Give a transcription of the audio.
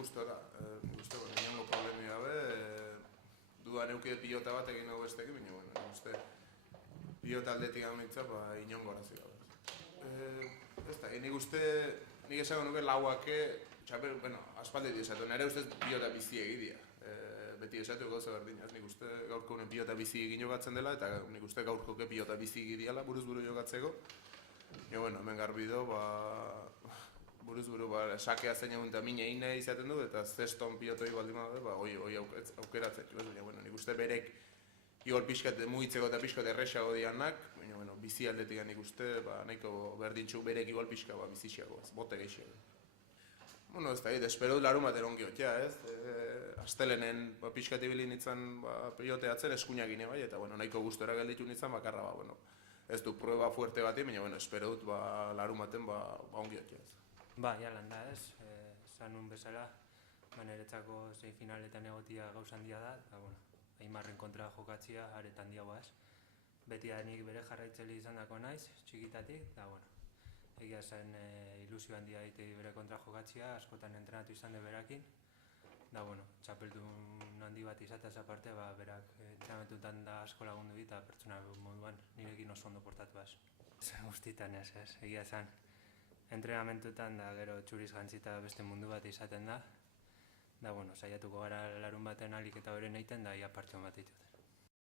justo da, uste, inongo problemi gabe, dudan eukide pilota bat egin nago bestekin, baina, bueno, uste, pilota aldetik gamitza, inongo arazi gabe. Ez da, nik uste, nik esango nuke lauake, txapel, bueno, aspaldi esatu, nire ustez pilota bizi egidia. Beti esatu gauza berdinaz, nik uste gaurko honen pilota bizi egin jokatzen dela, eta nik uste gaurkoke pilota bizi egidiala buruz buru jokatzeko. Ja, bueno, hemen garbi do, buruz buru, sakea zein egun eta mine egin izaten du, eta zeston pilotoi baldin badabe, hoi aukeratzen. Baina, bueno, nik uste berek igual pixkat mugitzeko eta pixkat erresago dianak, baina, bueno, bizi aldetik nik uste, nahiko berdintxu berek igual pixka bizixiago, bote gehiago. Bueno, ez da, espero dut larun baten ongi otia, ez? Astelenen pixkat ibili nintzen piloteatzen eskuinak gine bai, eta bueno, nahiko gustora gelditu nintzen bakarra, bueno, ez du prueba fuerte bati, baina bueno, espero dut larun baten ongi otia, ez? Jalan da, ez? Zanun bezala, niretzako zei finaletan egotia gauz handia da, eta bueno, Aimarren kontra jokatzia aretan diagoa, ez? Beti da nik bere jarraitzeli izan dako naiz, txikitatik, eta bueno, egia zen ilusio handia egite bere kontra jokatzia, askotan entrenatu izan de berakin. Da, bueno, txapeldun handi bat izatez aparte, berak entrenamentutan da asko lagundu dit, eta pertsona moduan nirekin oso ondo portatu az. Guztitan ez, egia zen. Entrenamentutan da gero txuriz jantzita beste mundu bat izaten da. Da, bueno, saiatuko gara larun baten alik eta beren egiten, da ia partxon bat ditut.